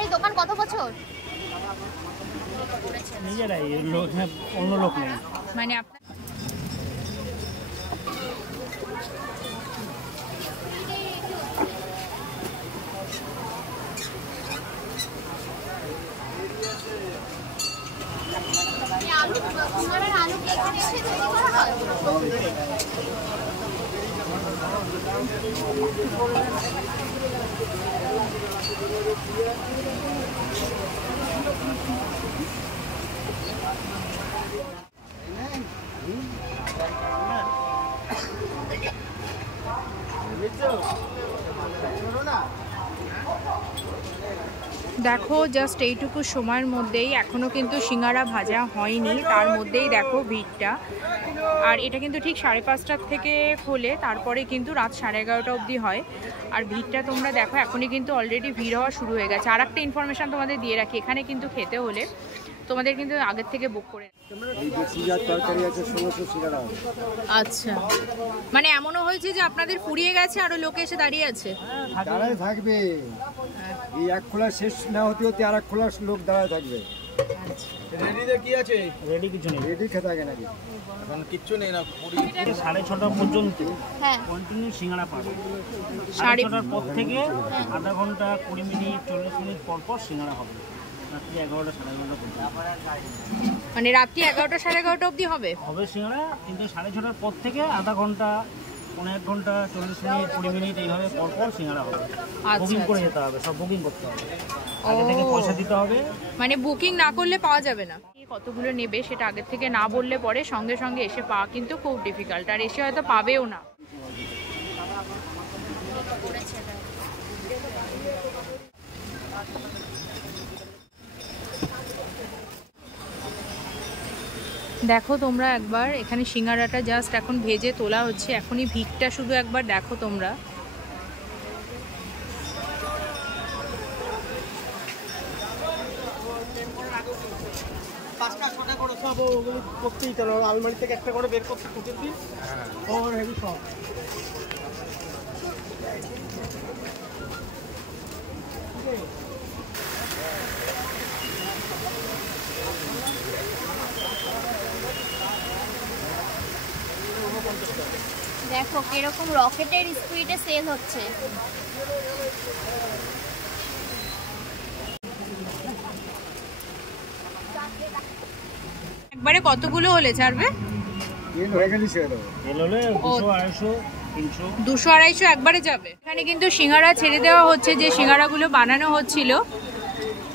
এই দোকান কত বছর? নিজেরাই, অন্য লোক নেই। মানে আপনার আলু কি এখানে এসে তৈরি করা হয়? দেখো জাস্ট এইটুকু সময়ের মধ্যেই এখনো কিন্তু সিঙ্গারা ভাজা হয়নি, তার মধ্যেই দেখো ভিড়টা। আর এটা কিন্তু ঠিক 5:30 থেকে খোলে, তারপরে কিন্তু রাত 11:30 অবধি হয়। আর ভিড়টা তোমরা দেখো, এখনই কিন্তু অলরেডি ভিড় হওয়া শুরু হয়ে গেছে। আর একটা ইনফরমেশন তোমাদের দিয়ে রাখি, এখানে কিন্তু খেতে হলে তোমাদের কিন্তু আগের থেকে বুক করে। আচ্ছা, মানে এমনও হয়েছে যে আপনাদের ফুরিয়ে গেছে আরো লোক এসে দাঁড়িয়ে আছে? দাঁড়ায় থাকবে, এই এক খোলা শেষ না হতে হতে আর এক খোলা লোক দাঁড়ায় থাকবে। রেডিতে কি আছে? রেডি কিছু নেই। রেডি খেতে আগে নাকি? এখন কিচ্ছু নেই না। 6:30 পর্যন্ত কন্টিনিউ সিঙ্গারা পাবে। 6:30 পর থেকে আধা ঘন্টা 20 মিনিট 40 মিনিট পর পর সিঙ্গারা হবে। রাত্রি 11টা 11:30 পর্যন্ত। মানে রাত্রি 11টা 11:30 অবধি হবে সিঙ্গারা, কিন্তু 6:30 পর থেকে আধা ঘন্টা 1 ঘন্টা 40 মিনিট 20 মিনিট এইভাবে পর পর সিঙ্গারা হবে। বুকিং করে যেতে হবে, সব বুকিং করতে হবে, আগে থেকে পয়সা দিতে হবে। মানে বুকিং না করলে পাওয়া যাবে না। কতগুলো নেবে সেটা আগের থেকে না বললে পরে সঙ্গে সঙ্গে এসে পাওয়া কিন্তু খুব ডিফিকাল্ট, আর এসে হয়তো পাবেও না। দেখো তোমরা একবার, এখানে সিঙ্গারাটা জাস্ট এখন ভেজে তোলা হচ্ছে, এখনই ভিড়টা শুধু একবার দেখো তোমরা। আলমারি থেকে একটা করে বের করতে ঢুকে দিই। সব দেখো কিরকম রকেটের স্পিডে সেল হচ্ছে। একবারে কতগুলো হলে ছাড়বে? 200-250 একবারে যাবে। এখানে কিন্তু সিঙ্গারা ছেড়ে দেওয়া হচ্ছে, যে সিঙ্গারাগুলো বানানো হচ্ছিল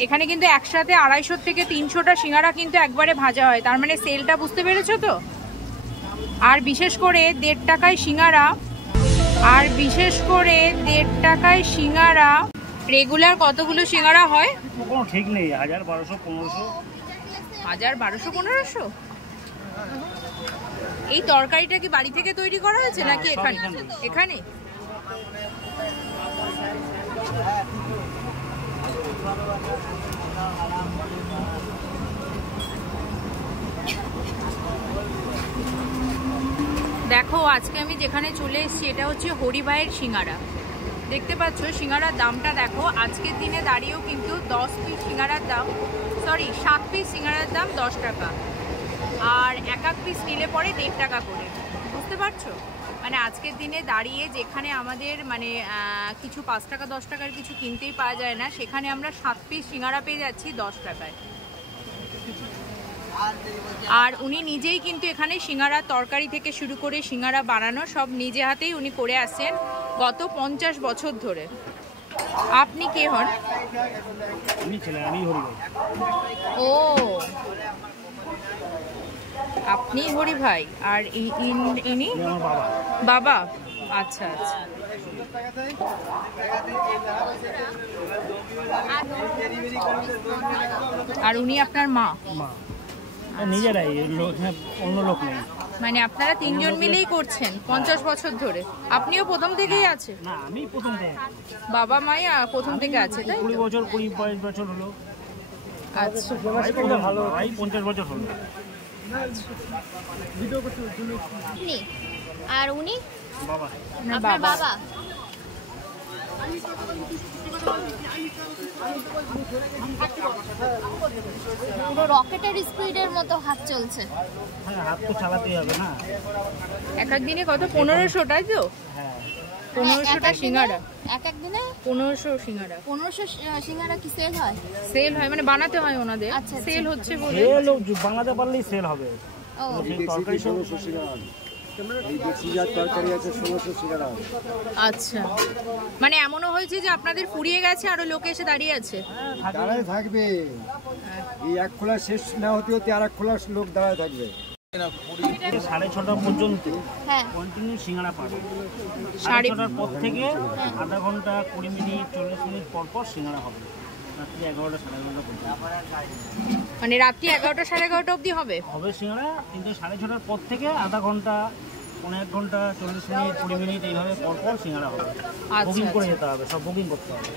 এখানে কিন্তু একসাথে 250 থেকে 300টা সিঙ্গারা কিন্তু একবারে ভাজা হয়। তার মানে সেলটা বুঝতে পেরেছো তো? আর বিশেষ করে 1.5 টাকায় সিঙ্গারা, রেগুলার কতগুলো সিঙ্গারা হয় কোনো ঠিক নেই। 1000, 1200, 1500। 1000, 1200, 1500। এই তরকারিটা কি বাড়ি থেকে তৈরি করা হয়েছে নাকি এখানে? দেখো আজকে আমি যেখানে চলে এসেছি এটা হচ্ছে হরিভাইয়ের সিঙ্গারা। দেখতে পাচ্ছ সিঙ্গারার দামটা দেখো, আজকের দিনে দাঁড়িয়েও কিন্তু 10 পিস সিঙ্গারার দাম, 7 পিস সিঙ্গারার দাম 10 টাকা, আর এক পিস নিলে পরে 1.5 টাকা করে। বুঝতে পারছো? মানে আজকের দিনে দাঁড়িয়ে যেখানে আমাদের মানে কিছু 5 টাকা 10 টাকার কিছু কিনতেই পাওয়া যায় না, সেখানে আমরা 7 পিস সিঙ্গারা পেয়ে যাচ্ছি 10 টাকায়। আর উনি নিজেই কিন্তু এখানে সিঙ্গারা তরকারি থেকে শুরু করে সিঙ্গারা বানানো সব নিজে হাতেই উনি করে আসছেন গত 50 বছর ধরে। আপনি কে হন? ও, আপনি হরি ভাই, আর ইনি বাবা। আচ্ছা আচ্ছা। আর উনি আপনার মা? নিজেরাই, অন্য লোক নেই। মানে আপনারা 3 জন মিলেই করছেন 50 বছর ধরে? আপনিও প্রথম থেকেই আছে? না, আমি প্রথম থেকে। বাবা মাই প্রথম থেকে আছে, তাই? 20 বছর 22 বছর হলো। আচ্ছা, ভালো 50 বছর হলো। আর উনি বাবা? আপনার বাবা? পুরো রকেটের স্পিডের মতো হাত চলছে। হ্যাঁ, হাত তো চালাতেই হবে না। এক এক দিনে কত 1500, তাই তো? হ্যাঁ, 1500টা সিঙ্গাড়া। এক এক দিনে 1500 সিঙ্গাড়া। 1500 সিঙ্গাড়া কি সেল হয়? সেল হয় মানে বানাতে হয় ওনাদের। আচ্ছা, সেল হচ্ছে বলে। সেল বানাতে পারলেই সেল হবে। ও তরকারি 1600 সিঙ্গাড়া, এই দেশি জাত তরকারি আছে 1600 সিঙ্গাড়া। আচ্ছা, মানে এমনও হয়েছে যে আপনাদের ফুরিয়ে গেছে আরো লোকে এসে দাঁড়িয়ে আছে? দাঁড়ায় থাকবে, এই এক খোলা শেষ না হতে হতে আর এক খোলা লোক দাঁড়ায় থাকবে। 6:30 পর্যন্ত হ্যাঁ কন্টিনিউ সিঙ্গাড়া পাবে। 6:30 পর থেকে আধা ঘন্টা 20 মিনিট 40 মিনিট পর পর সিঙ্গাড়া হবে। রাত্রি 11টা 11:30 পর্যন্ত মানে রাত্রি 11টা 11:30 অবধি হবে সিঙ্গাড়া, কিন্তু 6:30 পর থেকে আধা ঘন্টা 1 ঘন্টা 40 মিনিট 20 মিনিট এইভাবে পর পর সিঙ্গাড়া হবে। বুকিং করে যেতে হবে, সব বুকিং করতে হবে।